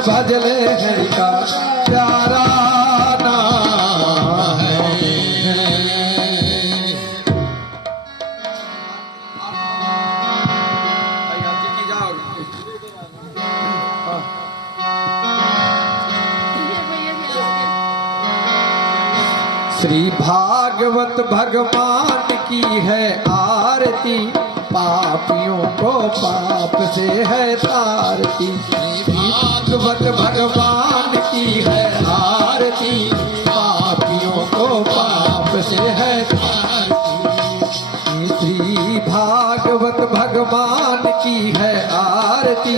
भजले हरि का प्यारा नाम है। श्री भागवत भगवान की है आरती, पापियों को पाप से है तारती। भागवत भगवान की है आरती, पापियों को पाप से है तारती। श्री भागवत भगवान की है आरती,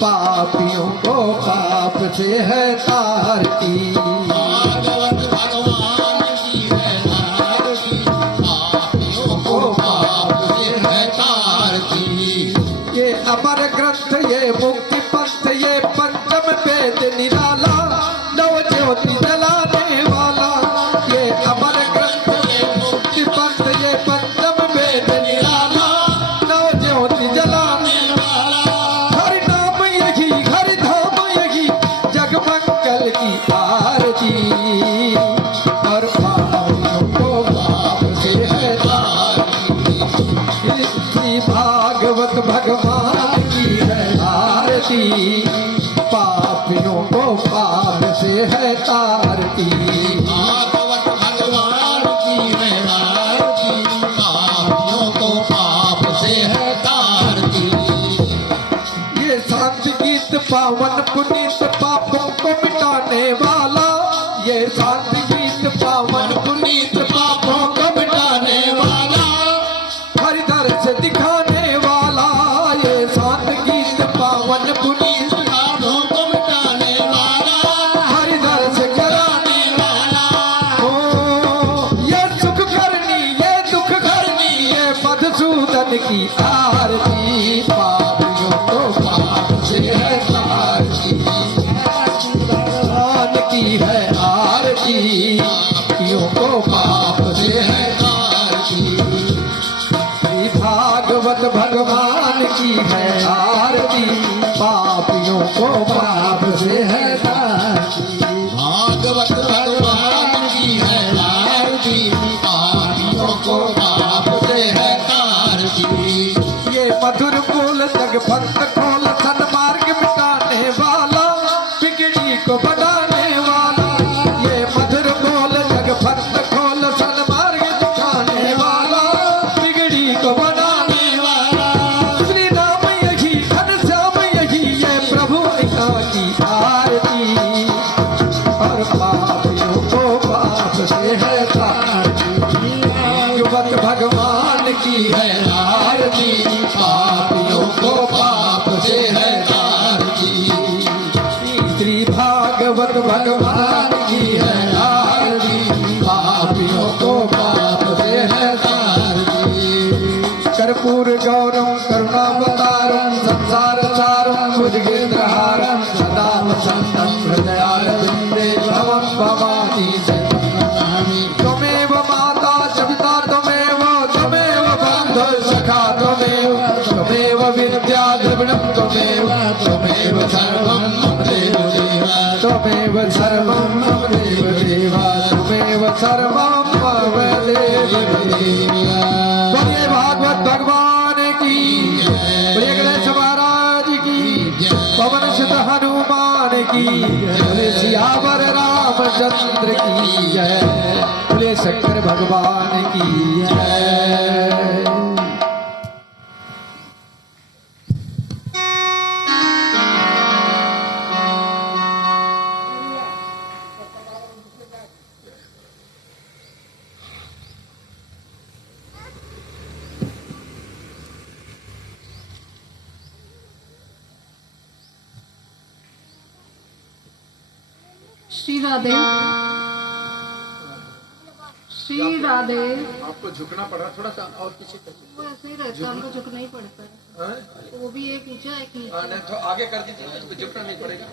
पापियों को पाप से है तारती। भागवत भगवान की है आरती, पापियों को पाप से है तारती। ये अमर ग्रंथ, ये मुक्ति पंथ, ये पंचम वेद निराला, नव ज्योति जलाने वाला। ये अमर ग्रंथ, ये मुक्ति पंथ, ये पंचम वेद निराला, नव ज्योति जलाने वाला। हरि नाम यही, हरि धाम यही, जग मंगल की आरती। और पापियों को पाप से है तारती। श्री भागवत भगवान की है आरती, पापियों को पाप से है तारती। भागवत भगवान की है आरती, पापियों को पाप से है तारती। ये शांति गीत पावन पुनीत, पापों को मिटाने वाला। ये शांति गीत पावन पुनीत, पापों को मिटाने वाला, हरि दर्श दिखाने वाला। ये शांति गीत पावन पुनीत, पापों को मिटाने वाला, हरि दर्श कराने वाला। ओ ये सुख करनी, ये दुख करनी, ये मधुसूदन की आरती, पापियों को पाप से है तारती। भगवान की है आरती, पापियों को पाप से है तारती। श्री भागवत भगवान की है आरती, पापियों को पाप से है तारती। भागवत भगवान की है आरती, पापियों को पाप से है तारती। ये मधुर बोल जग भक्त खोल, सन्मार्ग मिटाने वाला, बिगड़ी को बढ़ाने वाला। ये मधुर बोल जग भक्त खोल, सन्मार्ग दिखाने वाला, बिगड़ी को बढ़ाने वाला। श्री नाम यही, घनश्याम यही, ये प्रभु पिता की आरती। और पापियों को पाप से है तारती। भागवत भगवान की है आरती, पापियों को पाप से है तारती। श्री भागवत भगवान की है आरती, पापियों को पाप से है तारती। कर्पूर गौरम करुणावतारम, संसार सारम भुजगेन्द्रहारम, सदा वसन्तं हृदयारविन्दे भवं भवानी शरणं। त्वमेव माता च पिता त्वमेव, त्वमेव बन्धुः सखा त्वमेव, त्वमेव विद्या द्रविणं त्वमेव, त्वमेव सर्वं मम देव देव, त्वमेव सर्वं मम देव देव, त्वमेव सर्वं मम देव देव। बोलिए भागवत भगवान की, बोलिए गणेश महाराज की, पवन सुत हनुमान की, बोले सियावर रामचंद्र की जय, बोले शंकर भगवान की जय। श्री राधे। श्री राधे। आपको झुकना पड़ा थोड़ा सा और पीछे कर वो ऐसे ही रहता है, उनको झुकना ही पड़ता है। हैं? वो भी एक ऊंचा एक नीचा। नहीं तो आगे कर दीजिए तो झुकना नहीं पड़ेगा।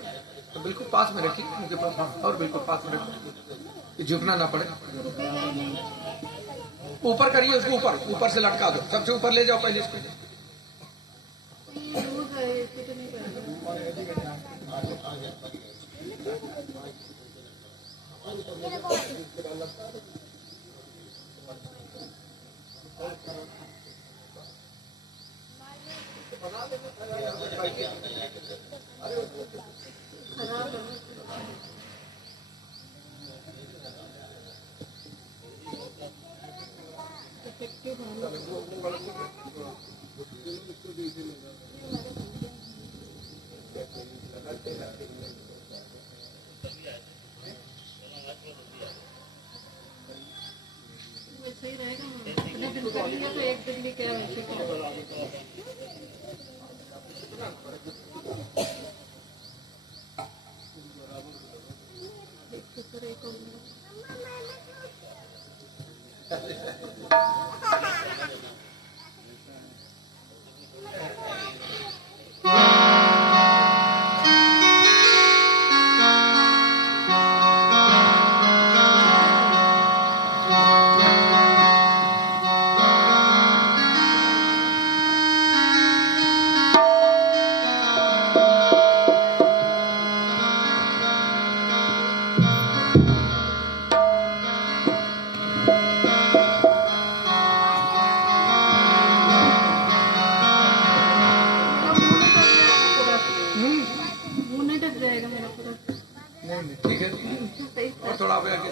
तो बिल्कुल पास में रखिए उनके पास, हाँ, और बिल्कुल पास में रखिए, झुकना ना पड़े। रुकेगा ही नहीं। ऊपर करिए उसको, ऊपर से लटका दो, सबसे ऊपर ले जाओ पहले इसको। ये लूज है, इससे तो नहीं करेगा। खराब है। इफेक्टिव है। वैसे ही रहेगा ना। इतने दिन कर लिया तो एक दिन भी क्या वैसे क्या। एक से ऊपर एक और मिला। मुंह नहीं ढक जाएगा मेरा पूरा। नहीं ठीक है, सही और थोड़ा आगे आगे,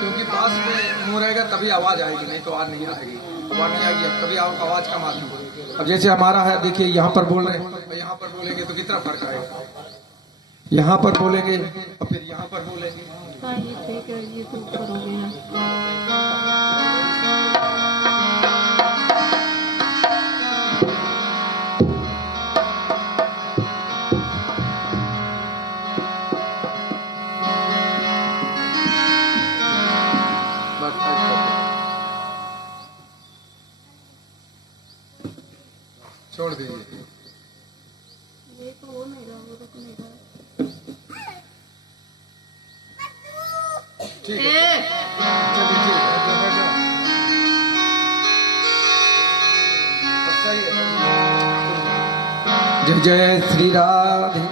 क्योंकि पास में मुंह रहेगा तभी आवाज आएगी, नहीं तो आवाज नहीं आएगी। आवाज नहीं आएगी अब, तभी आवाज कम आती है। अब जैसे हमारा है, देखिए यहाँ पर बोल रहे हैं, यहाँ पर बोलेंगे तो कितना फर्क आएगा। यहाँ पर बोलेंगे और फिर यहाँ पर बोलेंगे। हाँ ये ठीक है, ये तो ऊपर हो गया। बस ऐसा। छोड़ दीजिए। ये तो हो नहीं रहा, वो रुक नहीं रहा। ठीक है, चलिए ठीक है, बैठ जाओ। अब सही है। जय जय श्री राधे।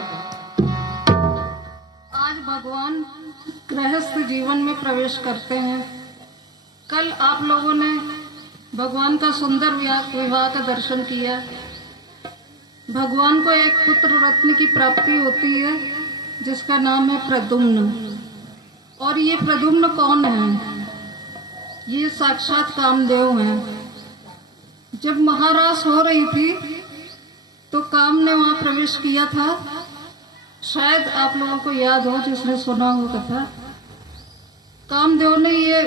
आज भगवान गृहस्थ जीवन में प्रवेश करते हैं। कल आप लोगों ने भगवान का सुंदर विवाह का दर्शन किया। भगवान को एक पुत्र रत्न की प्राप्ति होती है जिसका नाम है प्रद्युम्न। और ये प्रद्युम्न कौन है? ये साक्षात कामदेव हैं। जब महारास हो रही थी तो काम ने वहां प्रवेश किया था। शायद आप लोगों को याद हो, जिसने सुना हो कथा। कामदेव ने ये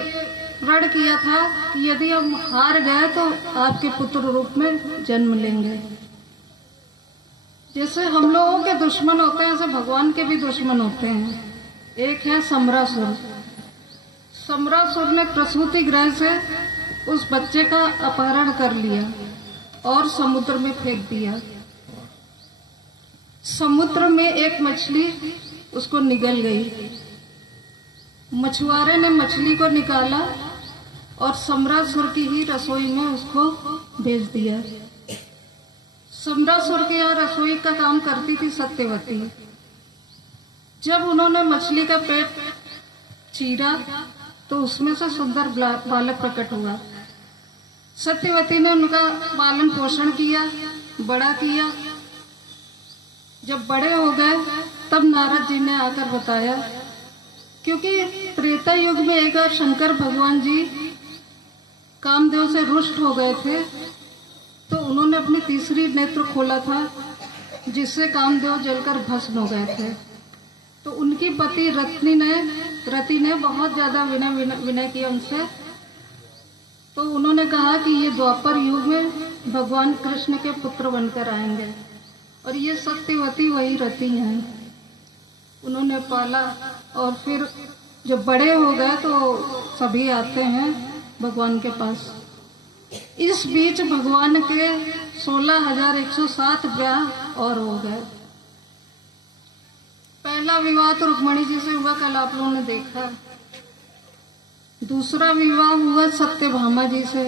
प्रण किया था कि यदि हम हार गए तो आपके पुत्र रूप में जन्म लेंगे। जैसे हम लोगों के दुश्मन होते हैं, ऐसे भगवान के भी दुश्मन होते हैं। एक है सम्रासुर। सम्रासुर ने प्रसूति गृह से उस बच्चे का अपहरण कर लिया और समुद्र में फेंक दिया। समुद्र में एक मछली उसको निगल गई। मछुआरे ने मछली को निकाला और सम्रासुर की ही रसोई में उसको भेज दिया। सम्रासुर के यहाँ रसोई का काम करती थी सत्यवती। जब उन्होंने मछली का पेट चीरा तो उसमें से सुंदर बालक प्रकट हुआ। सत्यवती ने उनका पालन पोषण किया, बड़ा किया। जब बड़े हो गए तब नारद जी ने आकर बताया, क्योंकि त्रेता युग में एक बार शंकर भगवान जी कामदेव से रुष्ट हो गए थे, तो उन्होंने अपनी तीसरी नेत्र खोला था, जिससे कामदेव जलकर भस्म हो गए थे। तो उनकी पति रति ने बहुत ज्यादा विनय किया उनसे। तो उन्होंने कहा कि ये द्वापर युग में भगवान कृष्ण के पुत्र बनकर आएंगे, और ये सत्यवती वही रति हैं। उन्होंने पाला और फिर जब बड़े हो गए तो सभी आते हैं भगवान के पास। इस बीच भगवान के 16,107 ब्याह और हो गए। पहला विवाह तो रुक्मणी जी से हुआ, कल आप लोगों ने देखा। दूसरा विवाह हुआ सत्यभामा जी से।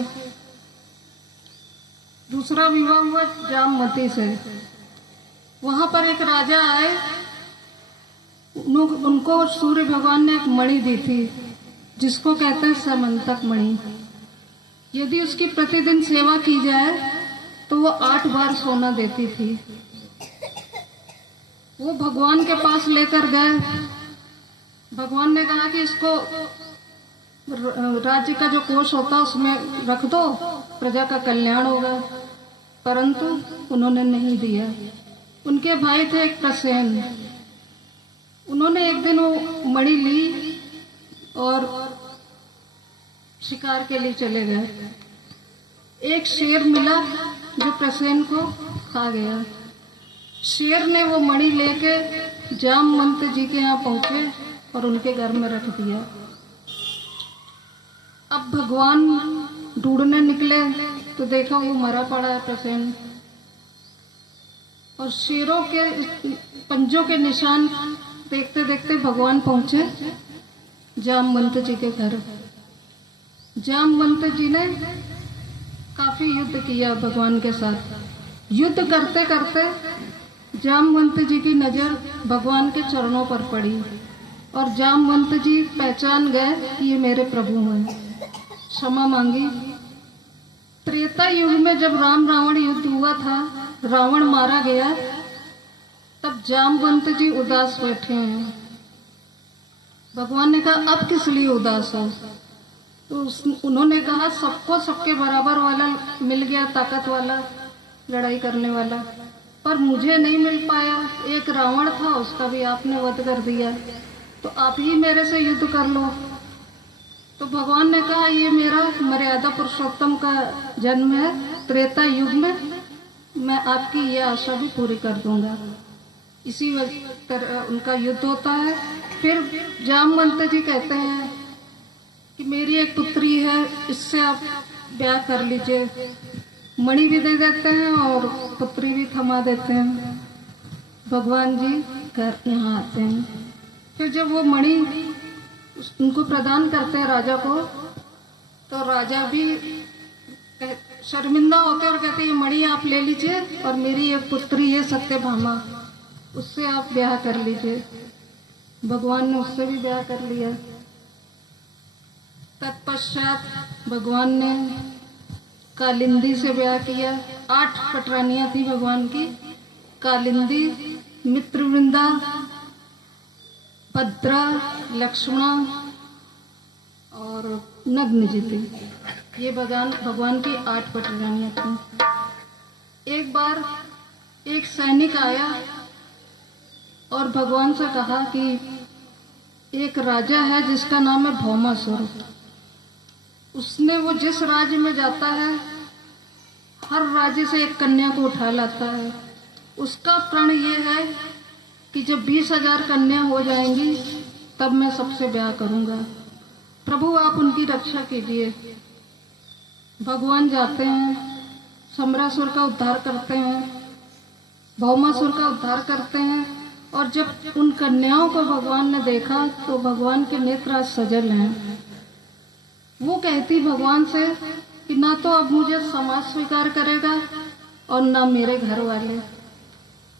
दूसरा विवाह हुआ जामवती से। वहां पर एक राजा आए, उनको सूर्य भगवान ने एक मणि दी थी जिसको कहते हैं समंतक मणि। यदि उसकी प्रतिदिन सेवा की जाए तो वो 8 बार सोना देती थी। वो भगवान के पास लेकर गए। भगवान ने कहा कि इसको राज्य का जो कोष होता उसमें रख दो, प्रजा का कल्याण होगा, परंतु उन्होंने नहीं दिया। उनके भाई थे एक प्रसेन, उन्होंने एक दिन वो मणि ली और शिकार के लिए चले गए। एक शेर मिला जो प्रसेन को खा गया। शेर ने वो मणि लेके जामवंत जी के यहाँ पहुंचे और उनके घर में रख दिया। अब भगवान ढूंढने निकले तो देखा वो मरा पड़ा है प्रसेन, और शेरों के पंजों के निशान देखते देखते भगवान पहुंचे जामवंत जी के घर। जामवंत जी ने काफी युद्ध किया भगवान के साथ। युद्ध करते करते जामवंत जी की नजर भगवान के चरणों पर पड़ी और जामवंत जी पहचान गए कि ये मेरे प्रभु हैं। क्षमा मांगी। त्रेता युग में जब राम रावण युद्ध हुआ था, रावण मारा गया, तब जामवंत जी उदास बैठे हैं। भगवान ने कहा अब किस लिए उदास हो? तो उन्होंने कहा सबको सबके बराबर वाला मिल गया, ताकत वाला, लड़ाई करने वाला, पर मुझे नहीं मिल पाया। एक रावण था, उसका भी आपने वध कर दिया, तो आप ही मेरे से युद्ध कर लो। तो भगवान ने कहा ये मेरा मर्यादा पुरुषोत्तम का जन्म है, त्रेता युग में मैं आपकी ये आशा भी पूरी कर दूंगा। इसी तरह उनका युद्ध होता है। फिर जामवंत जी कहते हैं कि मेरी एक पुत्री है, इससे आप ब्याह कर लीजिए। मणि भी दे देते हैं और पुत्री भी थमा देते हैं। भगवान जी घर यहाँ आते हैं। फिर जब वो मणि उनको प्रदान करते हैं राजा को, तो राजा भी शर्मिंदा होते और कहते हैं ये मणि आप ले लीजिए और मेरी एक पुत्री है सत्यभामा, उससे आप ब्याह कर लीजिए। भगवान ने उससे भी ब्याह कर लिया। तत्पश्चात भगवान ने कालिंदी से ब्याह किया। 8 पटरानियां थी भगवान की। कालिंदी, मित्रवृंदा, भद्रा, लक्ष्मणा और नग्न थी। ये भगवान की 8 पटरानियां थी। एक बार एक सैनिक आया और भगवान से कहा कि एक राजा है जिसका नाम है भौमासुर। उसने वो जिस राज्य में जाता है हर राज्य से एक कन्या को उठा लाता है। उसका प्रण ये है कि जब 20,000 कन्या हो जाएंगी तब मैं सबसे ब्याह करूंगा। प्रभु आप उनकी रक्षा कीजिए। भगवान जाते हैं, सम्रासुर का उद्धार करते हैं, भौमासुर का उद्धार करते हैं, और जब उन कन्याओं को भगवान ने देखा तो भगवान के नेत्र आज सजल हैं। वो कहती भगवान से कि ना तो अब मुझे समाज स्वीकार करेगा और ना मेरे घर वाले,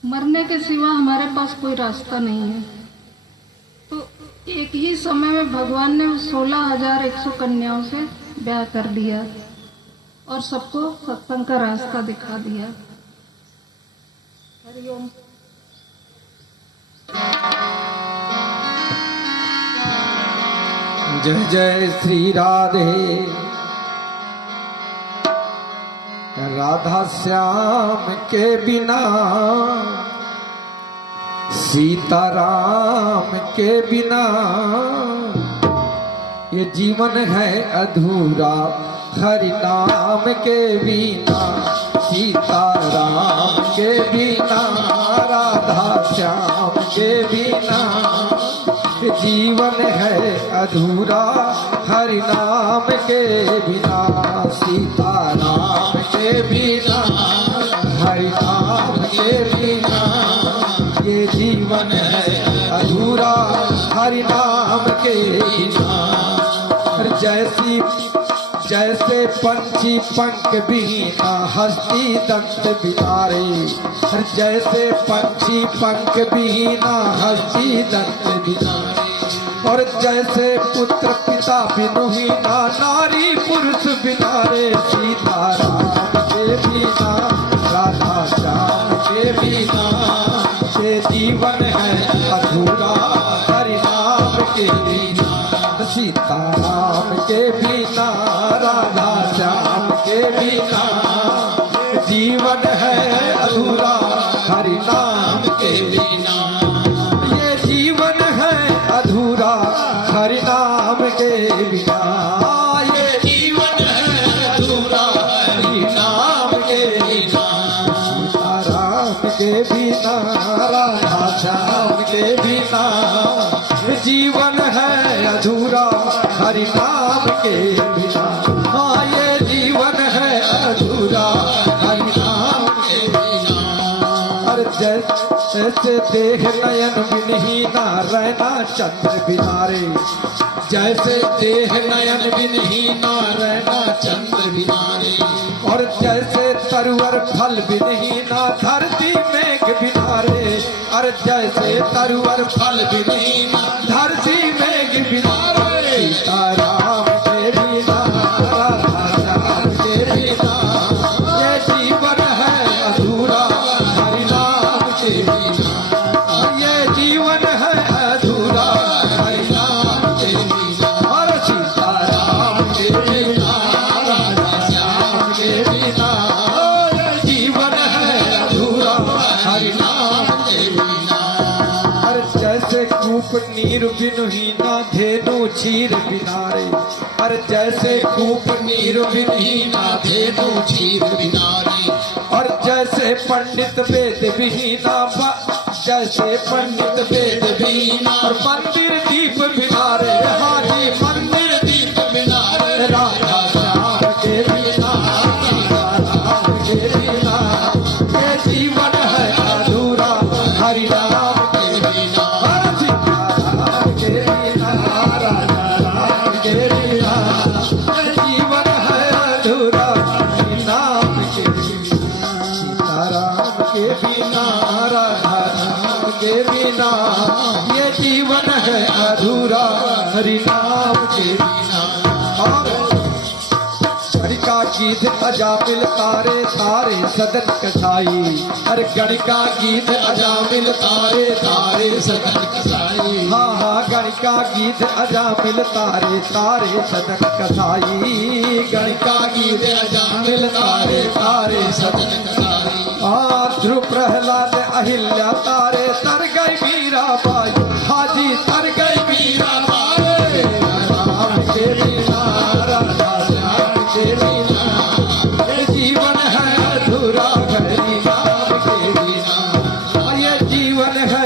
मरने के सिवा हमारे पास कोई रास्ता नहीं है। तो एक ही समय में भगवान ने 16,100 कन्याओं से ब्याह कर दिया और सबको सत्संग का रास्ता दिखा दिया। हरिओम। जय जय श्री राधे राधा श्याम के बिना, सीताराम के बिना ये जीवन है अधूरा। हरि नाम के बिना, सीताराम के बिना, राधा श्याम के बिना जीवन है अधूरा हरि नाम के बिना, सीताराम के बिना, हरि नाम के बिना, ये जीवन है अधूरा हरि नाम के बिना। जैसे पंछी पंख बिना हस्ती दंत बिनारे, जैसे पंछी पंख बिना हस्ती दंत बिनारे, और जैसे पुत्र पिता बिनुहीना नारी पुरुष बिनारे, सीताराम के बिना, राधा श्याम के बिना, ये जीवन है अधूरा हरि नाम के बिना, सीताराम के बिना, राधा श्याम के बिना, जीवन है अधूरा हरि नाम के बिना, ये जीवन है अधूरा हरि नाम के बिना, ये जीवन है अधूरा हरि नाम के बिना, सीताराम के बिना, राधा श्याम के बिना, जीवन है अधूरा हरि नाम के बिना, हाँ ये जीवन है अधूरा हरि नाम के बिना। और जैसे देह नयन बिनहीना रहना चंद्र बिनारे, जैसे देह नयन बिनहीना रहना चंद्र बिनारे, और जैसे तरुवर फल बिनहीना धरती मेघ बिनारे, और जैसे तरुवर फल बिनहीना धरती मेघ बिनारे, सीताराम के बिना, राधा श्याम के बिना, ये जीवन है अधूरा हरि नाम के बिना, ये जीवन है अधूरा हरि नाम के बिना, और सीताराम के बिना, राधा श्याम के बिना, ये जीवन है अधूरा हरि नाम के बिना। और जैसे कूप नीर बिनुहीना धेनु क्षीर बिनारे, और जैसे कूप नीर बिनुहीना धेनु क्षीर बिनारे, और जैसे पंडित वेद विहीना, जैसे पंडित वेद विहीना, और मंदिर दीप बिनारे, हाजी मंदिर दीप बिनारे, राधा श्याम के बिना, सीताराम के बिना, ये जीवन है अधूरा हरि नाम के बिना, सीताराम के बिना, राधा राम के बिना, ये जीवन है अधूरा हरि नाम के बिना, सीताराम के बिना, राधा राम के बिना, ये जीवन है अधूरा हरि नाम के बिना। और गणिका गीत अजामिल तारे तारे सदन कसाई, अरे गणिका गीत अजामिल तारे तारे सदन कसाई, हाँ हाँ गणिका गीत अजामिल तारे तारे सदन कसाई, गणिका गीत अजामिल तारे तारे सदन कसाई, ध्रुव प्रहलाद अहिल्या तारे तर गई मीरा बाई, हाजी तर गई मीरा बाई, राम के बिना, राधा श्याम के बिना, ये जीवन है अधूरा हरि नाम के बिना, ये जीवन है